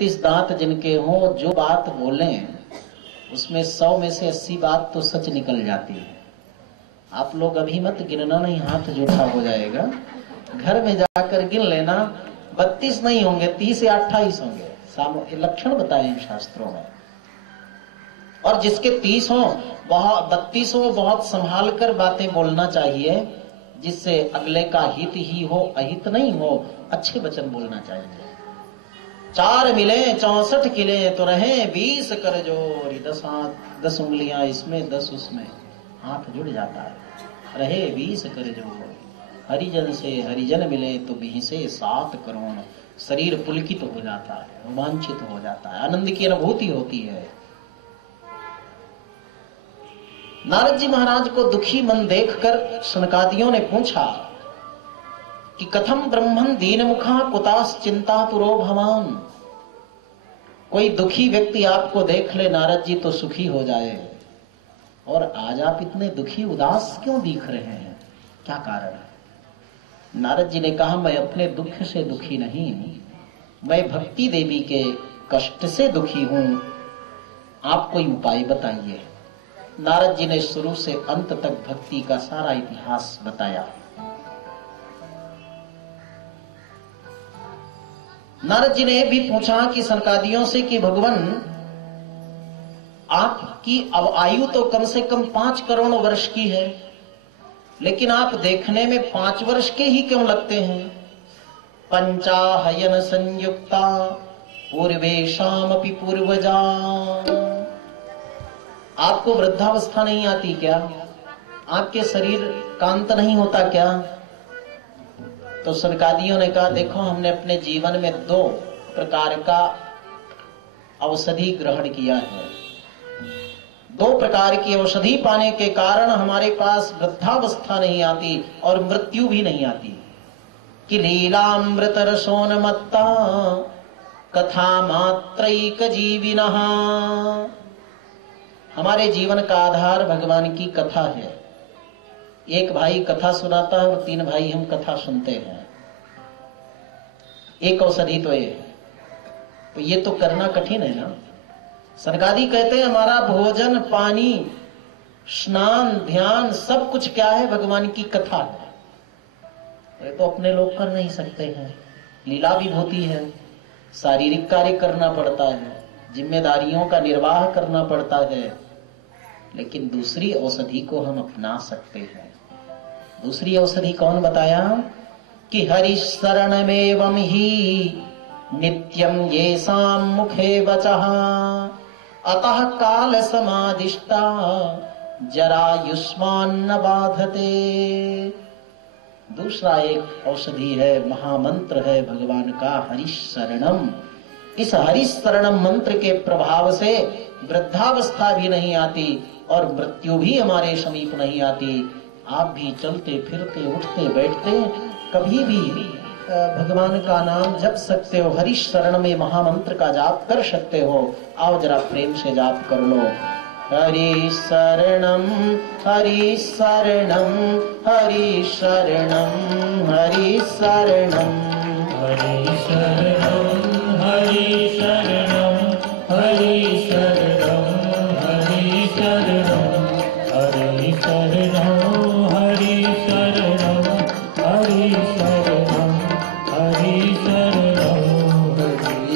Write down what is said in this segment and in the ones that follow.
32 दांत जिनके हों, जो बात बोलें उसमें 100 में से 80 बात तो सच निकल जाती है। आप लोग अभी मत गिनना, नहीं हाथ जूठा हो जाएगा। घर में जाकर गिन लेना, 32 नहीं होंगे, 30 या 28 होंगे। लक्षण बताए हैं शास्त्रों में। और जिसके 30 हो, 32 हो, बहुत संभाल कर बातें बोलना चाहिए, जिससे अगले का हित ही हो, अहित नहीं हो। अच्छे वचन बोलना चाहिए। 4 मिले 64 किले तो रहे 20 कर जोरी, 10 हाथ 10 उंगलियां इसमें 10 उसमें, हाथ जुड़ जाता है। रहे 20 कर जोरी, हरिजन से हरिजन मिले तो 20 से 7 करोड़। शरीर पुलकित हो जाता है, रोमांचित हो जाता है, आनंद की अनुभूति होती है। नारद जी महाराज को दुखी मन देखकर सनकादियों ने पूछा कि कथम ब्रह्मन दीन मुखा कुतास चिंता तुरो भवान। कोई दुखी व्यक्ति आपको देख ले नारद जी तो सुखी हो जाए, और आज आप इतने दुखी उदास क्यों दिख रहे हैं, क्या कारण है? नारद जी ने कहा, मैं अपने दुख से दुखी नहीं, मैं भक्ति देवी के कष्ट से दुखी हूं। आप कोई उपाय बताइए। नारद जी ने शुरू से अंत तक भक्ति का सारा इतिहास बताया। नारद जी ने भी पूछा कि सनकादियों से कि भगवान, आपकी अब आयु तो कम से कम 5 करोड़ वर्ष की है, लेकिन आप देखने में 5 वर्ष के ही क्यों लगते हैं? पंचाहयन संयुक्ता पूर्वेशामपि पूर्वजा। आपको वृद्धावस्था नहीं आती क्या? आपके शरीर कांत नहीं होता क्या? तो सनकादियों ने कहा, देखो हमने अपने जीवन में 2 प्रकार का औषधि ग्रहण किया है। 2 प्रकार की औषधि पाने के कारण हमारे पास वृद्धावस्था नहीं आती और मृत्यु भी नहीं आती। कि लीलामृत रसोन्मत्ता कथा मात्रैक जीविनः। हमारे जीवन का आधार भगवान की कथा है। एक भाई कथा सुनाता है और 3 भाई हम कथा सुनते हैं। एक औषधि तो ये है, तो ये तो करना कठिन है ना। सनकादि कहते हैं हमारा भोजन पानी स्नान ध्यान सब कुछ क्या है? भगवान की कथा है। ये तो अपने लोग कर नहीं सकते हैं। लीला विभूति है, शारीरिक कार्य करना पड़ता है, जिम्मेदारियों का निर्वाह करना पड़ता है, लेकिन दूसरी औषधि को हम अपना सकते हैं। दूसरी औषधि कौन बताया? कि हरि शरणमेवं ही नित्यं येषां मुखे वचः अतः काल समादिष्टा जरायुष्मान् न बाधते। दूसरा एक औषधि है, महामंत्र है भगवान का हरिशरणम। इस हरिशरणम मंत्र के प्रभाव से वृद्धावस्था भी नहीं आती और मृत्यु भी हमारे समीप नहीं आती। आप भी चलते फिरते उठते बैठते कभी भी भगवान का नाम जप सकते हो। हरिशरण में महामंत्र का जाप कर सकते हो। आओ जरा प्रेम से जाप कर लो। हरि शरणम हरि शरणम हरि शरणम हरि शरणम हरि शरणम हरि शरणम हरि शरणम हरि शरणम हरि शरणम हरि शरणम हरि शरणम हरि शरणम हरि शरणम हरि शरणम हरि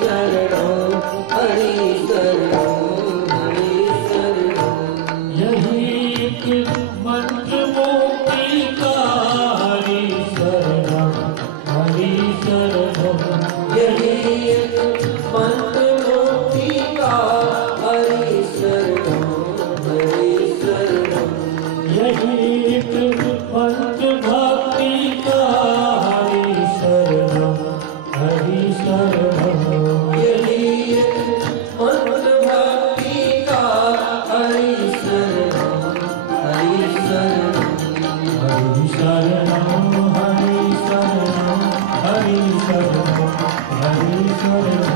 शरणम हरि शरणम हरि शरणम।